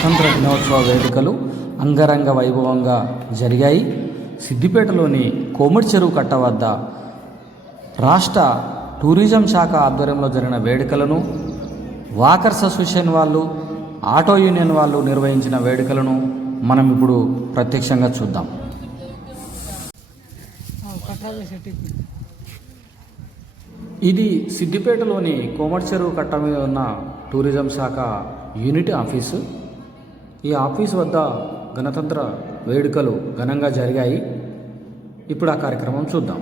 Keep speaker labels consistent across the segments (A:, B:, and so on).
A: స్వాతంత్ర దినోత్సవ వేడుకలు అంగరంగ వైభవంగా జరిగాయి. సిద్దిపేటలోని కోమటి చెరువు కట్ట వద్ద రాష్ట్ర టూరిజం శాఖ ఆధ్వర్యంలో జరిగిన వేడుకలను వాకర్స్ అసోసియేషన్ వాళ్ళు ఆటో యూనియన్ వాళ్ళు నిర్వహించిన వేడుకలను మనం ఇప్పుడు ప్రత్యక్షంగా చూద్దాం. ఇది సిద్దిపేటలోని కోమటి చెరువు కట్ట మీద ఉన్న టూరిజం శాఖ యూనిట్ ఆఫీసు. ఈ ఆఫీస్ వద్ద గణతంత్ర వేడుకలు ఘనంగా జరిగాయి. ఇప్పుడు ఆ కార్యక్రమం చూద్దాం.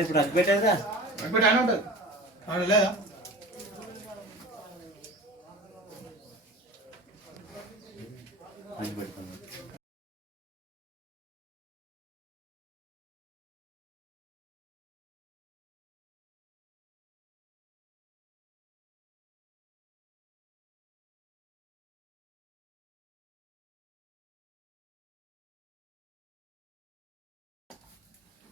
B: ఇప్పుడు
C: అది పెట్టేదా ఇప్పుడు ఆయన ఉంటుంది ఆడ లేదా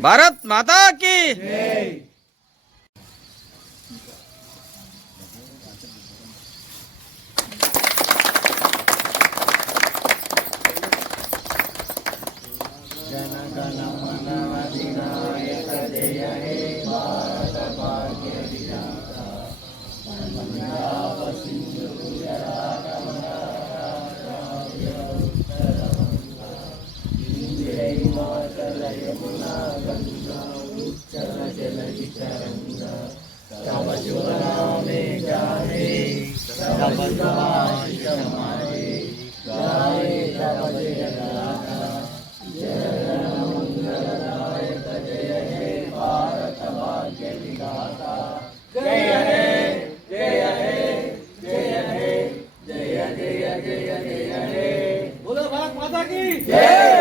D: భారత్ మాతా కీ కల యమునా గంగా ఉచ్చల జల విచరంగా తవ శివనామే గాయే తవ శివాయ మాయే గాయే తవ జయ జయమంగళదాయక జయ హే భారత భాగ్య విధాత జయ హే జయ హే జయ హే జయ జయ జయ జయ హే బోలో భారత మాతా కి జయ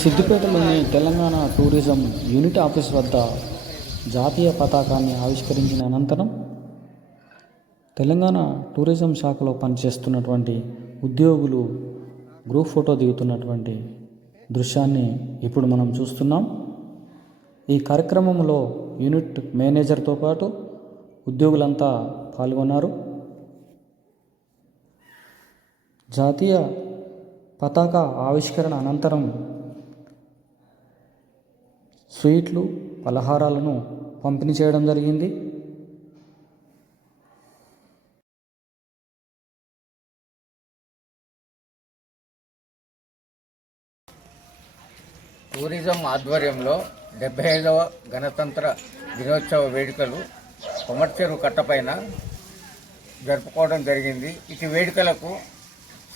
A: సిద్దిపేటలోని తెలంగాణ టూరిజం యూనిట్ ఆఫీస్ వద్ద జాతీయ పతాకాన్ని ఆవిష్కరించిన అనంతరం తెలంగాణ టూరిజం శాఖలో పనిచేస్తున్నటువంటి ఉద్యోగులు గ్రూప్ ఫోటో దిగుతున్నటువంటి దృశ్యాన్ని ఇప్పుడు మనం చూస్తున్నాం. ఈ కార్యక్రమంలో యూనిట్ మేనేజర్తో పాటు ఉద్యోగులంతా పాల్గొన్నారు. జాతీయ పతాక ఆవిష్కరణ అనంతరం స్వీట్లు పలహారాలను పంపిణీ చేయడం జరిగింది.
B: టూరిజం ఆధ్వర్యంలో డెబ్బై ఐదవ గణతంత్ర దినోత్సవ వేడుకలు కొమర్చెరు కట్టపైన జరుపుకోవడం జరిగింది. ఇటు వేడుకలకు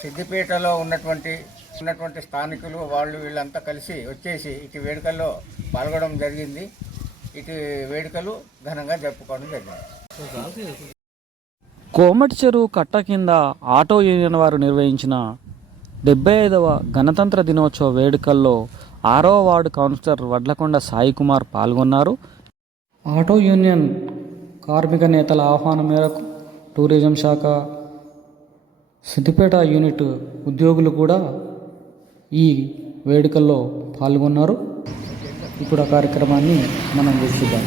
B: సిద్దిపేటలో ఉన్నటువంటి ఉన్నటువంటి స్థానికులు వాళ్ళు వీళ్ళంతా కలిసి వచ్చేసి ఇటు వేడుకల్లో పాల్గొనడం జరిగింది. ఇటు వేడుకలు ఘనంగా జరుపుకోవడం జరిగింది.
A: కోమటి చెరువు కట్ట కింద ఆటో యూనియన్ వారు నిర్వహించిన డెబ్బై ఐదవ గణతంత్ర దినోత్సవ వేడుకల్లో ఆరో వార్డు కౌన్సిలర్ వడ్లకొండ సాయి కుమార్ పాల్గొన్నారు. ఆటో యూనియన్ కార్మిక నేతల ఆహ్వానం మేరకు టూరిజం శాఖ సిద్దిపేట యూనిట్ ఉద్యోగులు కూడా ఈ వేడుకల్లో పాల్గొన్నారు. ఇప్పుడు ఆ కార్యక్రమాన్ని మనం వీక్షిద్దాం.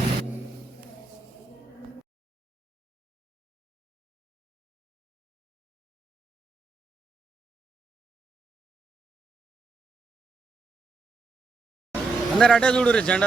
D: అందరు అటే చూడు రే జెండా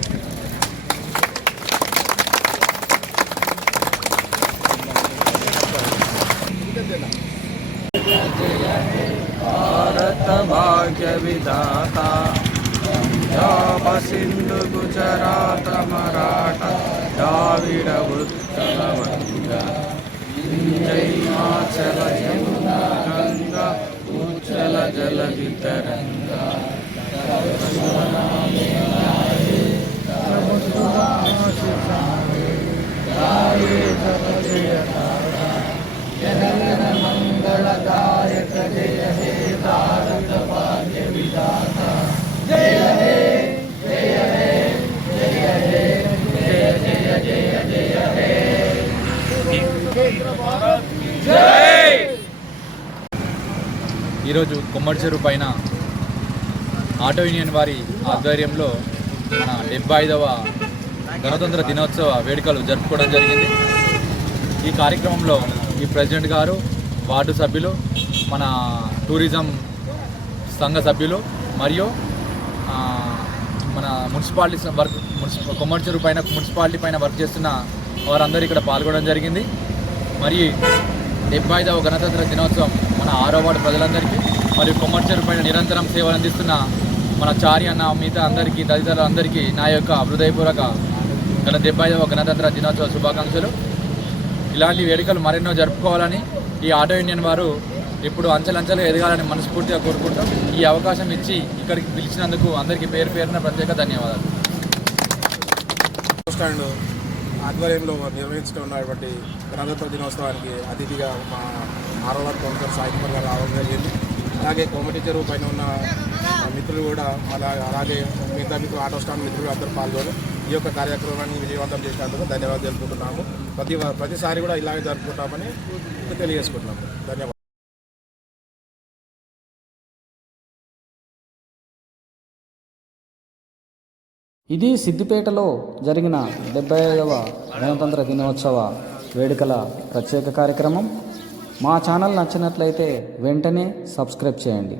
E: द्राविड वृत्तलवन्दा हिमाचल यमुना गङ्गा उज्जल जलवितरङ्गा तव
F: ఈరోజు కొమ్మడి చెరువు పైన ఆటో యూనియన్ వారి ఆధ్వర్యంలో మన డెబ్బై ఐదవ గణతంత్ర దినోత్సవ వేడుకలు జరుపుకోవడం జరిగింది. ఈ కార్యక్రమంలో ఈ ప్రెసిడెంట్ గారు వార్డు సభ్యులు మన టూరిజం సంఘ సభ్యులు మరియు మన మున్సిపాలిటీ వర్క్ మున్సిప కొమ్మడి చెరువు పైన మున్సిపాలిటీ పైన వర్క్ చేస్తున్న వారందరూ ఇక్కడ పాల్గొనడం జరిగింది. మరి డెబ్బై ఐదవ గణతంత్ర దినోత్సవం మన ఆరో వార్డు ప్రజలందరికీ మరియు కొమ్మడి పైన నిరంతరం సేవలు అందిస్తున్న మన చారి అన్న మిగతా అందరికీ తదితరులందరికీ నా యొక్క హృదయపూర్వక గత డెబ్బై గణతంత్ర దినోత్సవ శుభాకాంక్షలు. ఇలాంటి వేడుకలు మరెన్నో జరుపుకోవాలని ఈ ఆటో యూనియన్ వారు ఇప్పుడు అంచెలంచెలుగా ఎదగాలని మనస్ఫూర్తిగా కోరుకుంటాం ఈ అవకాశం ఇచ్చి ఇక్కడికి పిలిచినందుకు అందరికీ పేరు పేరున ప్రత్యేక ధన్యవాదాలు.
G: స్టాండ్ ఆధ్వర్యంలో నిర్వహించుతున్నటువంటి గణతంత్ర దినోత్సవానికి అతిథిగా మా ఆరవర్ కౌన్సిలర్ సాయి కుమార్ గారు రావడం జరిగింది. అలాగే కోమటి చెరువు పైన ఉన్న మిత్రులు కూడా అలా అలాగే మిగతా మిత్రులు ఆటో స్టాండ్ మిత్రులు అందరూ పాల్గొని ఈ యొక్క కార్యక్రమాన్ని విజయవంతం చేసినందుకు ధన్యవాదాలు తెలుపుకుంటున్నాము. ప్రతి ప్రతిసారి కూడా ఇలాగే జరుపుకుంటామని తెలియజేసుకుంటున్నాము. ధన్యవాదాలు.
A: ఇది సిద్దిపేటలో జరిగిన డెబ్బై ఐదవ గణతంత్ర దినోత్సవ వేడుకల ప్రత్యేక కార్యక్రమం. మా ఛానల్ నచ్చినట్లయితే వెంటనే సబ్స్క్రైబ్ చేయండి.